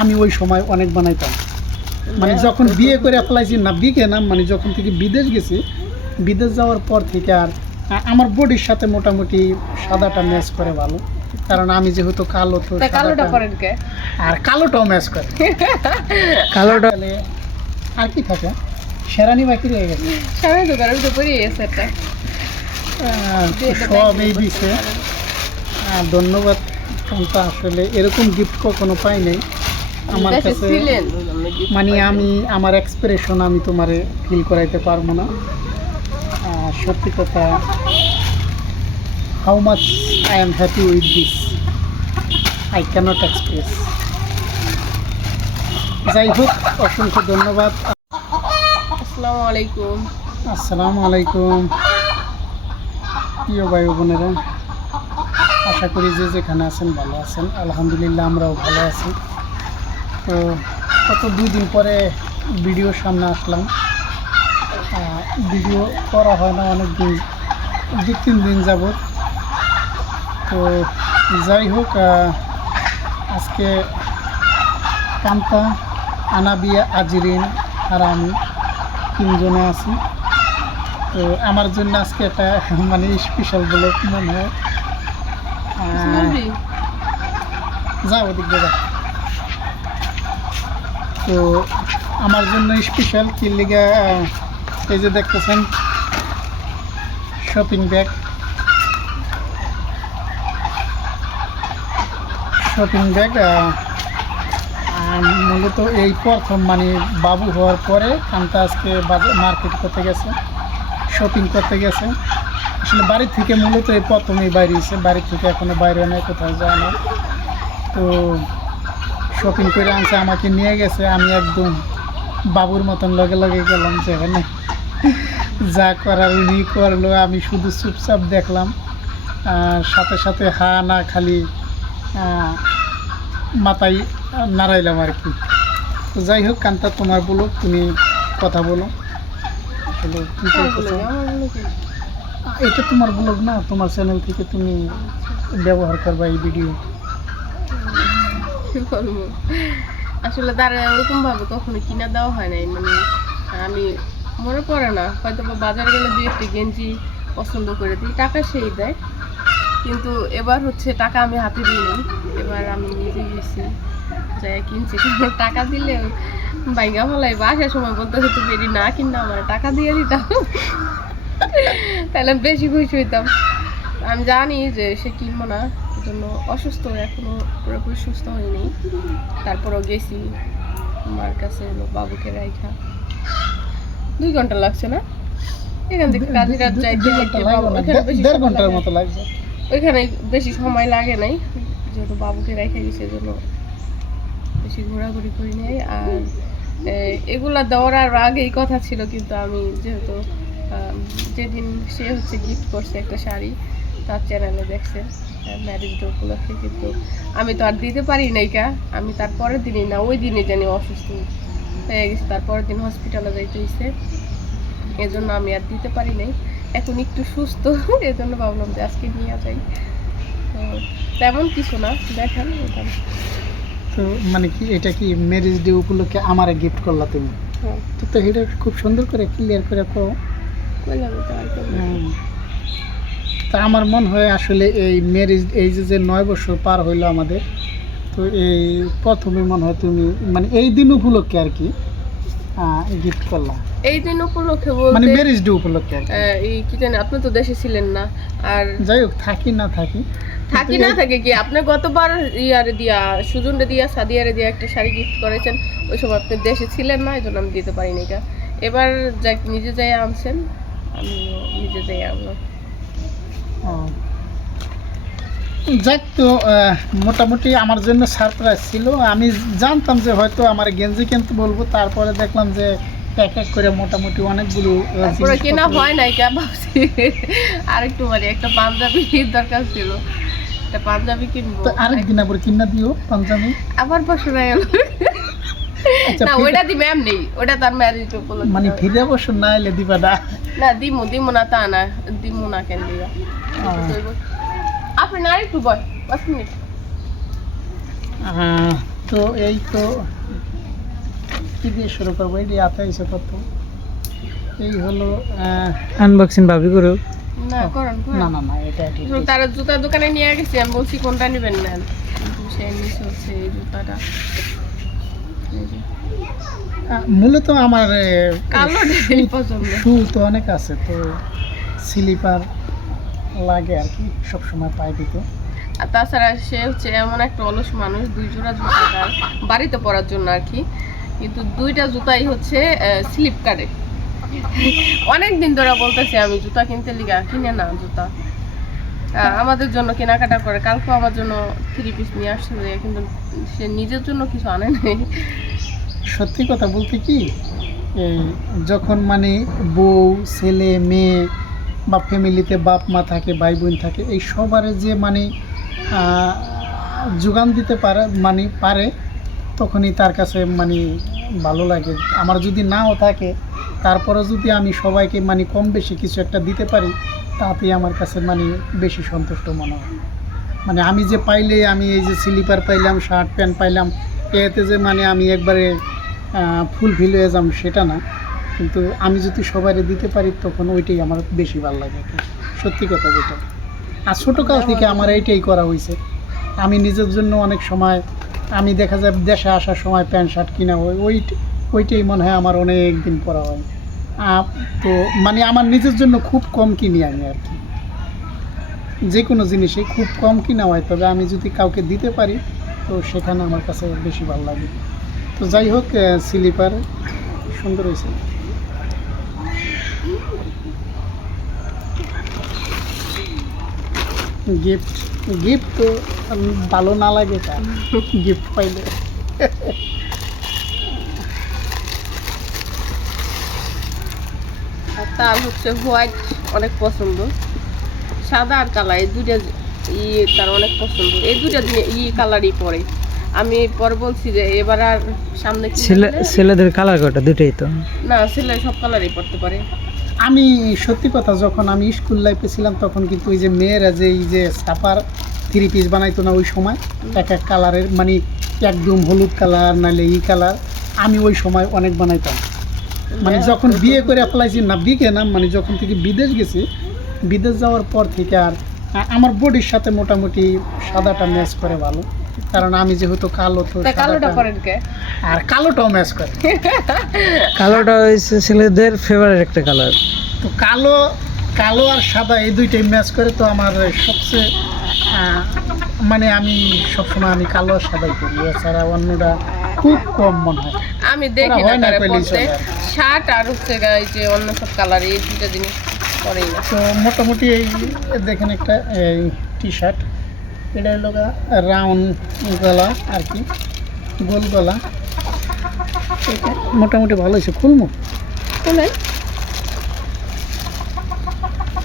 আমি ওই সময় অনেক বানাইতাম। মানে যখন বিয়ে করে ফেলাইছি না বিকে না মানে যখন থেকে বিদেশ গেছি বিদেশ যাওয়ার পর থেকে আর আমার বডির সাথে মোটামুটি সাদাটা ম্যাচ করে ভালো। কারণ আমি যেহেতু কালো তো কালোটা করেন কে? আর কালোটাও ম্যাচ করে। কালোটা হলে আর কি থাকে? শেরানি বাকি রয়ে গেছে। সামনে তো কারণ তো পরিয়ে গেছে একটা। আহ, সব এই দিছে। ধন্যবাদ আসলে এরকম গিফট কখনো পাই নাই। আমার কাছে মানে আমি আমার এক্সপ্রেশন আমি তোমারে ফিল করাইতে পারব না। সত্যি কথা how much I am happy with this I can't express যাই হোক অসংখ্য ধন্যবাদ। আসসালামু আলাইকুম। আসসালামু আলাইকুম। প্রিয় ভাই বোনেরা আশা করি যে যেখানে আছেন ভালো আছেন। আলহামদুলিল্লাহ আমরাও ভালো আছি। তো গত দুই দিন পরে ভিডিওর সামনে আসলাম। ভিডিও করা হয় না অনেক দিন দু তিন দিন যাবত তো যাই হোক আজকে কান্তা আনাবিয়া আজিরিন আর আমি তিনজনে আছি। তো আমার জন্য আজকে একটা মানে স্পেশাল বলে মনে হয়। যাও ওদিক দিয়ে। তো আমার জন্য স্পেশাল কি লিগা আহ, এই যে দেখতেছেন শপিং ব্যাগ শপিং ব্যাগ মূলত এই প্রথম মানে বাবু হওয়ার পরে কান্তা আজকে মার্কেট করতে গেছে শপিং করতে গেছে। আসলে বাড়ি থেকে মূলত এই প্রথমেই বাইরে বাড়ি থেকে এখনও বাইরে নেই কোথাও যায় না তো শপিং করে আনছে আমাকে নিয়ে গেছে। আমি একদম বাবুর মতন লগে লগে গেলাম সেখানে যা করার উনি করল আমি শুধু চুপচাপ দেখলাম। আর সাথে সাথে হা না খালি মাথায় নাড়াইলাম আর কি। তো যাই হোক কান্তা তোমার বলো তুমি কথা বলো। আমার এটা তোমার ব্লগ না? তোমার চ্যানেল থেকে তুমি ব্যবহার করবা এই ভিডিও বলব? আসলে তার ওরকম ভাবে কখনো কিনা দেওয়া হয় নাই মানে আমি মনে পড়ে না হয়তো বা বাজারে গেলে দুই একটি গেঞ্জি পছন্দ করে দিই, টাকা সেই দেয়। কিন্তু এবার হচ্ছে টাকা আমি হাতে দিইনি এবার আমি নিজে গেছি যাই কিনছি। টাকা দিলে বাইঙ্গা ফলাই বা আসার সময় বলতে হতো বেরি না কিনা আমার টাকা দিয়ে দিতাম। তাহলে বেশি খুশি হইতাম। আমি জানি যে সে কিনবো না। জন্য অসুস্থ এখনও পুরোপুরি সুস্থ হয়নি। তারপরও গেছি মার কাছে বাবুকে রাইখা। দুই ঘণ্টা লাগছে না? এখান থেকে কাজিরাট যাইতে দেড় ঘণ্টার মতো লাগছে। ওইখানে বেশি সময় লাগে নাই যেহেতু বাবুকে রেখে গেছে জন্য বেশি ঘোরাঘুরি করি নাই। আর এগুলা দেওয়ার আর আগেই কথা ছিল কিন্তু আমি যেহেতু যেদিন সে হচ্ছে গিফট করছে একটা শাড়ি তার চ্যানেলে দেখছে। ম্যারেজ ডে উপলক্ষে কিন্তু আমি তো আর দিতে পারি নাই কা। আমি তার পরের দিনই না ওই দিনে জানি অসুস্থ হয়ে গেছে। তার পরের দিন হসপিটালে যাইতে হয়েছে এজন্য আমি আর দিতে পারি নাই। এখন একটু সুস্থ এজন্য ভাবলাম যে আজকে নিয়ে যাই। তো তেমন কিছু না দেখেন এটা তো মানে কি এটা কি ম্যারেজ ডে উপলক্ষে আমারে গিফট করলা তুমি? হ্যাঁ। তো তো এটা খুব সুন্দর করে ক্লিয়ার করে কো কইলাম তো আর। তা আমার মনে হয় আসলে এই ম্যারেজ এই যে যে নয় বছর পার হইল আমাদের তো এই প্রথমে মনে হয় তুমি মানে এই দিন উপলক্ষে আর কি গিফট করলা। এই দিন উপলক্ষে মানে ম্যারেজ ডে উপলক্ষে এই কি জানি আপনি তো দেশে ছিলেন না আর যাই হোক থাকি না থাকি। থাকি না থাকে কি আপনি গতবার ইয়ারে দিয়া সুজনরে দিয়া সাদিয়ারে দিয়া একটা শাড়ি গিফট করেছেন ওই সময় আপনি দেশে ছিলেন না এই জন্য আমি দিতে পারিনি এবার যাক নিজে যাই আনছেন আমি নিজে যাই আনলাম। যাক তো মোটামুটি আমার জন্য সারপ্রাইজ ছিল। আমি জানতাম যে হয়তো আমার গেঞ্জি কিনতে বলব তারপরে দেখলাম যে এক এক করে মোটামুটি অনেকগুলো তারপরে কেনা হয় নাই কে ভাবছি? আরেকটু মানে একটা পাঞ্জাবি দরকার ছিল। একটা পাঞ্জাবি কিনবো। আরেকদিন আবার কিনা দিও পাঞ্জাবি। আবার আচ্ছা না দি ম্যাম নেই ওটা তার ম্যারেজ উপলক্ষে। মানে ফিরে না এলে দিবা না? না দিমু দিমু না তা না দিমু না কেন দিবা? আপনি না একটু বয় পাঁচ মিনিট। তো এই তো কি দিয়ে শুরু করব? এই দিয়ে কত এই হলো আনবক্সিং ভাবি করো না করেন না না না এটা ঠিক তারা জুতার দোকানে নিয়ে গেছি আমি বলছি কোনটা নেবেন নেন। কিন্তু সে নিচে হচ্ছে এই জুতাটা। মূলত আমার শু তো অনেক আছে তো স্লিপার লাগে আর কি সবসময় পায়ে দিতে। আর তাছাড়া সে হচ্ছে এমন একটা অলস মানুষ দুই জোড়া জুতা তার বাড়িতে পরার জন্য আর কি। কিন্তু দুইটা জুতাই হচ্ছে স্লিপ কাটে। অনেক দিন ধরে বলতেছি আমি জুতা কিনতে লিগা কিনে না জুতা। আমাদের জন্য কেনাকাটা করে। কালকে আমার জন্য থ্রি পিস নিয়ে আসছে যে, কিন্তু সে নিজের জন্য কিছু আনে নাই। সত্যি কথা বলতে কি এই যখন মানে বউ ছেলে মেয়ে বা ফ্যামিলিতে বাপ মা থাকে ভাই বোন থাকে এই সবারে যে মানে যোগান দিতে পারে মানে পারে তখনই তার কাছে মানে ভালো লাগে। আমার যদি নাও থাকে তারপরে যদি আমি সবাইকে মানে কম বেশি কিছু একটা দিতে পারি তাতেই আমার কাছে মানে বেশি সন্তুষ্ট মনে হয়। মানে আমি যে পাইলে আমি এই যে স্লিপার পাইলাম শার্ট প্যান্ট পাইলাম, এতে যে মানে আমি একবারে ফুলফিল হয়ে যাম সেটা না। কিন্তু আমি যদি সবাইকে দিতে পারি, তখন ওইটাই আমার বেশি ভালো লাগে সত্যি কথা যেটা। আর ছোটোকাল থেকে আমার এইটাই করা হয়েছে। আমি নিজের জন্য অনেক সময়, আমি দেখা যায় দেশে আসার সময় প্যান্ট, শার্ট কিনা হয় ওই ওইটাই মনে হয় আমার অনেক দিন পরা হয়। তো মানে আমার নিজের জন্য খুব কম কিনি আমি আর কি। যে কোনো জিনিসই খুব কম কিনা হয়, তবে আমি যদি কাউকে দিতে পারি, তো সেখানে আমার কাছে বেশি ভালো লাগে। তো যাই হোক স্লিপার সুন্দর হয়েছে। গিফট গিফট তো ভালো না লাগে গিফট পাইলে। তার হচ্ছে হোয়াইট অনেক পছন্দ। সাদা আর কালার এই দুইটা ই তার অনেক পছন্দ। এই দুইটা দিনে ই কালারই পরে। আমি পরে বলছি যে এবার আর সামনে ছেলে ছেলেদের কালার কটা দুটোই তো। না ছেলে সব কালারই পড়তে পারে। আমি সত্যি কথা যখন আমি স্কুল লাইফে ছিলাম তখন কিন্তু ওই যে মেয়েরা যে এই যে সাপার থ্রি পিস বানাইতো না ওই সময় এক এক কালারের মানে একদম হলুদ কালার নাহলে ই কালার আমি ওই সময় অনেক বানাইতাম। মানে যখন বিয়ে করে ফেলাইছি না বিকে না মানে যখন থেকে বিদেশ গেছি বিদেশ যাওয়ার পর থেকে আর আমার বডির সাথে মোটামুটি সাদাটা ম্যাচ করে ভালো। কারণ আমি যেহেতু কালো তো কালোটা পরেন কে? আর কালোটাও ম্যাচ করে। কালোটা হচ্ছে ছেলেদের ফেভারিট একটা কালার তো কালো কালো আর সাদা এই দুইটাই ম্যাচ করে তো আমার সবচেয়ে আহ, মানে আমি সবসময় আমি কালো আর সাদাই করি এছাড়া অন্যটা খুব কম মনে হয়। আমি দেখি না তারে পড়তে শার্ট আর হচ্ছে এই যে অন্য সব কালার এই দুটো জিনিস পরেই না। তো মোটামুটি এই দেখেন একটা এই টি শার্ট এটা হলো রাউন্ড গলা আর কি গোল গলা। মোটামুটি ভালো হয়েছে। খুলমু? বলেন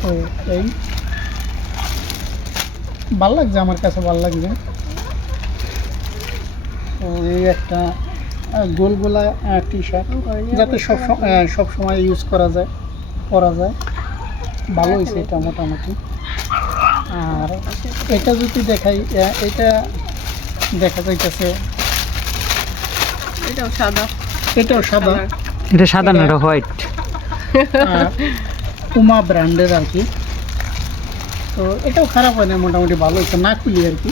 তো এই ভালো লাগছে আমার কাছে ভালো লাগছে। তো এই একটা আহ, গোল গোলা টি শার্ট যাতে সব সব সময় ইউজ করা যায় পরা যায়। ভালো হয়েছে এটা মোটামুটি। আর এটা যদি দেখাই এটা দেখা যাইতেছে। এটাও সাদা। এটাও সাদা। এটা সাদা না এটা হোয়াইট উমা ব্র্যান্ডের আর কি। তো এটাও খারাপ হয় না মোটামুটি ভালো হয়েছে না খুলি আর কি।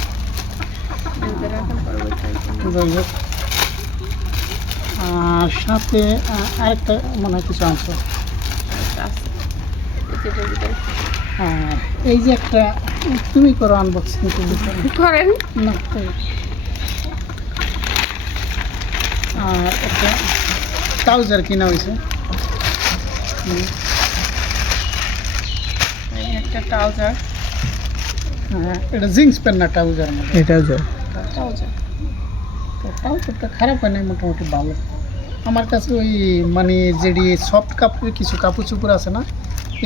যাই হোক। আর সাথে আরেকটা মনে হয় কিছু যে আর এই যে একটা তুমি করো আনবক্সিং করেন। না আর একটা ট্রাউজার কিনা হয়েছে। একটা ট্রাউজার হ্যাঁ, এটা জিন্স প্যান্ট না ট্রাউজার যা। ট্রাউজার তো ট্রাউজারটা খারাপ হয় না মোটামুটি ভালো। আমার কাছে ওই মানে যেটি সফট কাপড় কিছু কাপড় চুপড় আছে না,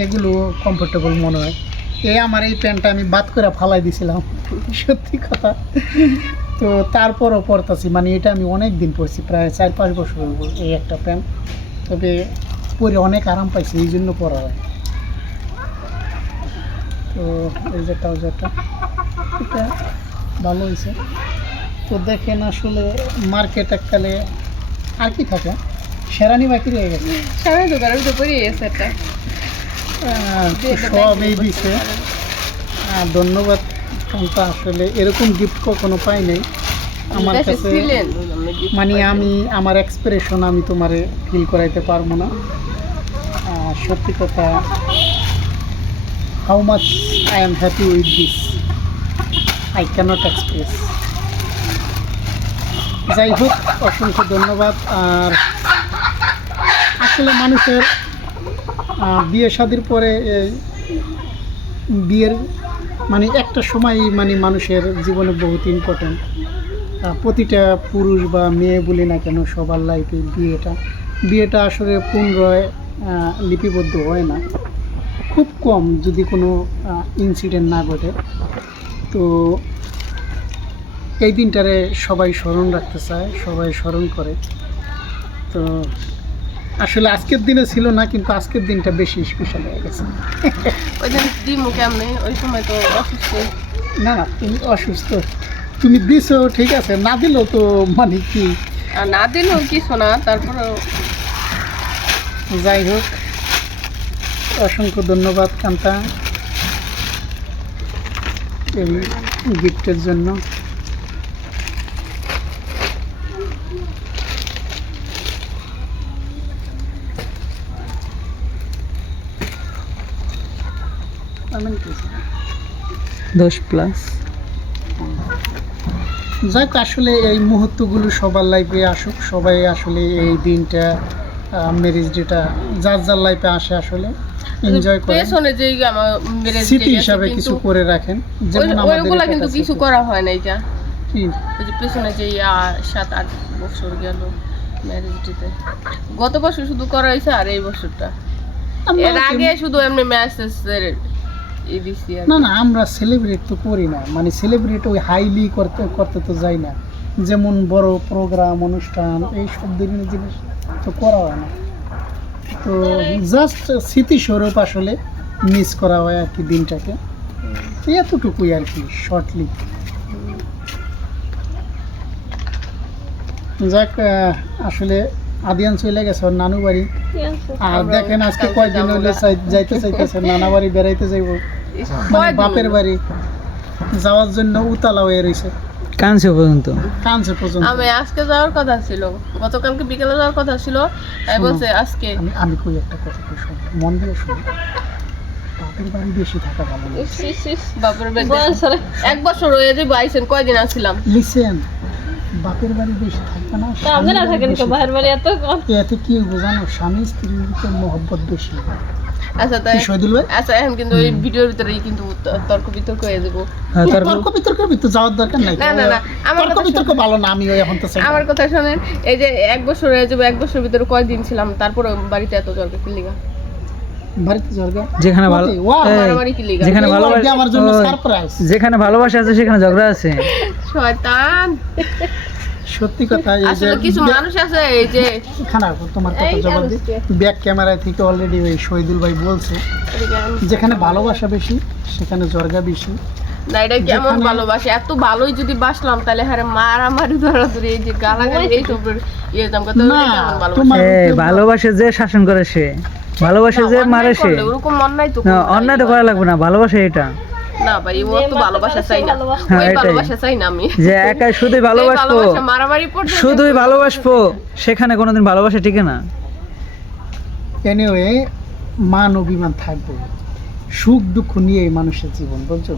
এগুলো কমফোর্টেবল মনে হয়। এই আমার এই প্যান্টটা আমি বাদ করে ফালাই দিছিলাম। সত্যি কথা। তো তারপরও পরতাছি মানে এটা আমি অনেক দিন পরছি, প্রায় চার পাঁচ বছর এই একটা প্যান্ট। তবে পরে অনেক আরাম পাইছি, এই জন্য পরা হয়। তো এই যে ট্রাউজারটা এটা ভালো হয়েছে তো দেখেন আসলে মার্কেট এককালে আর কি থাকে? সেরানি বাকি রয়ে গেছে? সামনে দোকানের তো পড়ে গেছে একটা সবই দিছে ধন্যবাদ কিন্তু আসলে এরকম গিফট কখনো পাই নাই। আমার কাছে মানে আমি আমার এক্সপ্রেশন আমি তোমারে ফিল করাইতে পারব না। সত্যি কথা how much I am happy with this I can't express যাই হোক, অসংখ্য ধন্যবাদ। আর আসলে মানুষের বিয়ে শাদির পরে বিয়ের মানে একটা সময় মানে মানুষের জীবনে বহুত ইম্পর্টেন্ট প্রতিটা পুরুষ বা মেয়ে বলি না কেন সবার লাইফে বিয়েটা। বিয়েটা আসলে পুনরায় লিপিবদ্ধ হয় না। খুব কম যদি কোনো ইনসিডেন্ট না ঘটে। তো এই দিনটারে সবাই স্মরণ রাখতে চায় সবাই স্মরণ করে। তো আসলে আজকের দিনে ছিল না কিন্তু আজকের দিনটা বেশি স্পেশাল হয়ে গেছে। ওই দিন দিমু কেমনে? ওই সময় তো অসুস্থ। না না তুমি অসুস্থ। তুমি দিছো ঠিক আছে। না দিলেও তো মানে কি? না দিলেও কিছু না তারপরেও যাই হোক অসংখ্য ধন্যবাদ কান্তা এই গিফটের জন্য। দশ প্লাস যাক আসলে এই মুহূর্তগুলো সবার লাইফে আসুক সবাই আসলে এই দিনটা ম্যারেজ ডেটা যার যার লাইফে আসে আসলে এনজয় করে পেছনে যে আমার marriage স্মৃতি হিসাবে কিছু করে রাখেন যেমন আমাদের ওইগুলা কিন্তু কিছু করা হয় না এটা কি? ওই যে পেছনে যে সাত আট বছর গেল ম্যারেজ ডেতে গত বছর শুধু করা হয়েছে আর এই বছরটা। এর আগে শুধু এমনি আর না না আমরা সেলিব্রেট তো করি না। মানে সেলিব্রেট ওই হাইলি করতে করতে তো যাই না। যেমন বড় প্রোগ্রাম অনুষ্ঠান এই সব ধরনের জিনিস তো করা হয় না। তো জাস্ট স্মৃতিস্বরূপ আসলে মিস করা হয় আর কি দিনটাকে। এতটুকুই আর কি শর্টলি যাক আসলে আদিয়ান চলে গেছে ওর নানু বাড়ি। আর দেখেন আজকে কয়দিন হলে যাইতে চাইতেছে নানা বাড়ি বেড়াইতে যাইবো। মানে বাপের বাড়ি যাওয়ার জন্য উতালা হয়ে রয়েছে কানছে পর্যন্ত? কানছে পর্যন্ত। আমি আজকে যাওয়ার কথা ছিল গতকালকে বিকেলে যাওয়ার কথা ছিল তাই বলছে আজকে। আমি আমি কই একটা কথা কই শোনো মন দিয়ে শোনো। বাপের বাড়ি বেশি থাকা ভালো না বাপের বাড়ি। এক বছর হয়ে যাবে আইসেন কয়দিন আসছিলাম লিসেন। বাপের বাড়ি বেশি থাকবে না আপনারা থাকেন তো বাপের বাড়ি এত এতে কি জানো স্বামী স্ত্রীর ভিতরে মহব্বত বেশি। আচ্ছা তাই শহীদুল ভাই? আচ্ছা এখন কিন্তু এই ভিডিওর ভিতরেই কিন্তু তর্ক বিতর্ক হয়ে যাব। হ্যাঁ, তারপর তর্ক বিতর্কের ভিতরে যাওয়ার দরকার নাই। না, না, না, আমার তর্ক বিতর্ক ভালো না আমি এখন তো আমার কথা শোনেন এই যে এক বছর হয়ে যাবে এক বছর ভিতরে কয়দিন ছিলাম? তারপরে বাড়িতে এত তর্ক কি লিগা? ভালো যেখানে ভালোবাসা আছে সেখানে ঝগড়া আছে। শয়তান। সত্যি কথা এই যে কিছু মানুষ আছে এই যে খানা তোমার কথা জবাব দিই। ব্যাক ক্যামেরায় থেকে অলরেডি ওই শহীদুল ভাই বলছে যেখানে ভালোবাসা বেশি সেখানে জর্গা বেশি। না এটা কেমন ভালোবাসে? এত ভালোই যদি বাসলাম তাহলে হারে মারামারি ধরাধরি এই যে গালাগালি এই সব ইয়ে দাম কত? না, ভালোবাসে? ভালোবাসে যে শাসন করে সে ভালোবাসে যে মারে সে। অন্যায় তো করা লাগবে না ভালোবাসা এটা। না ভাই ও তো ভালোবাসা চাই না। হ্যাঁ, ওই ভালোবাসা চাই না আমি। যে একাই শুধুই ভালোবাসবো মারামারি পর্যন্ত শুধুই ভালোবাসবো সেখানে কোনোদিন ভালোবাসা টিকে না। এনিওয়ে মান অভিমান থাকবে। সুখ দুঃখ নিয়ে এই মানুষের জীবন বুঝছ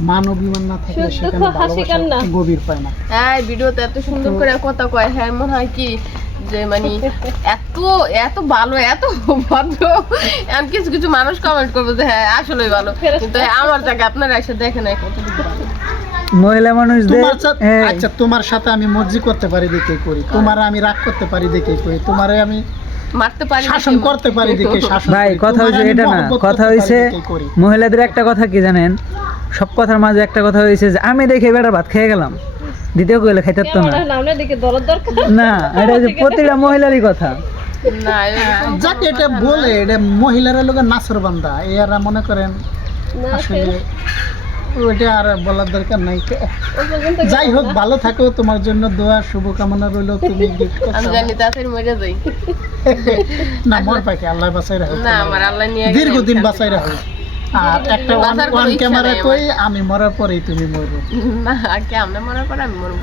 মান অভিমান না থাকলে সেখানে ভালোবাসা গভীর পায় না। হ্যাঁ ভিডিওতে এত সুন্দর করে কথা কয় হ্যাঁ মনে হয় কি যে মানে এত এত ভালো এত ভদ্র এমন কিছু কিছু মানুষ কমেন্ট করবে যে হ্যাঁ আসলেই ভালো। কিন্তু আমার জায়গায় আপনারা এসে দেখেন এক কত মহিলা মানুষদের আচ্ছা তোমার সাথে আমি মর্জি করতে পারি দেখে করি তোমার আমি রাগ করতে পারি দেখে করি তোমারে আমি মারতে পারি শাসন করতে পারি দেখে শাসন ভাই কথা হয়েছে আমি এটা না কথা হয়েছে মহিলাদের একটা কথা কি জানেন? সব কথার মাঝে একটা কথা হয়েছে যে আমি দেখে বেটার ভাত খেয়ে গেলাম। দ্বিতীয় কইলে খাইতে পারতো না। না এটা হচ্ছে প্রতিটা মহিলারই কথা। যাকে এটা বলে এটা মহিলারা লোকের নাসর বান্দা। এরা মনে করেন আসলে ওইটা আর বলার দরকার নাই। যাই হোক ভালো থাকো তোমার জন্য দোয়া শুভকামনা রইল তুমি আমি জানি তাড়াতাড়ি মরে যাই। না মর পাখি আল্লাহ বাঁচাই রাখো না আমার আল্লাহ নিয়ে দীর্ঘদিন বাঁচাই রাখো। আর একটা ওয়ান ক্যামেরা কই আমি মরার পরেই তুমি মরবে না কে আমরা মরার পর আমি মরব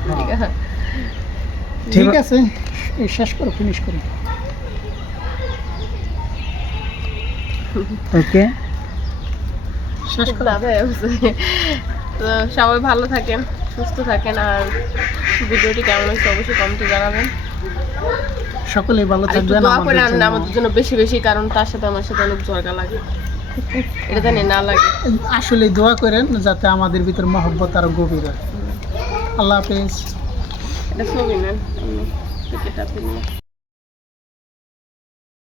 ঠিক আছে? শেষ করো ফিনিশ করো। ওকে শেষ তো সবাই ভালো থাকেন সুস্থ থাকেন আর ভিডিওটি কেমন হয়েছে অবশ্যই কমেন্টে জানাবেন। সকলেই ভালো থাকবেন আমাদের জন্য। বেশি বেশি কারণ তার সাথে আমার সাথে অনেক জরগা লাগে। এটা জানি না লাগে। আসলে দোয়া করেন যাতে আমাদের ভিতর মহব্বত আরও গভীর হয়। আল্লাহ হাফেজ। এটা ছবি নেন টিকিট আপনি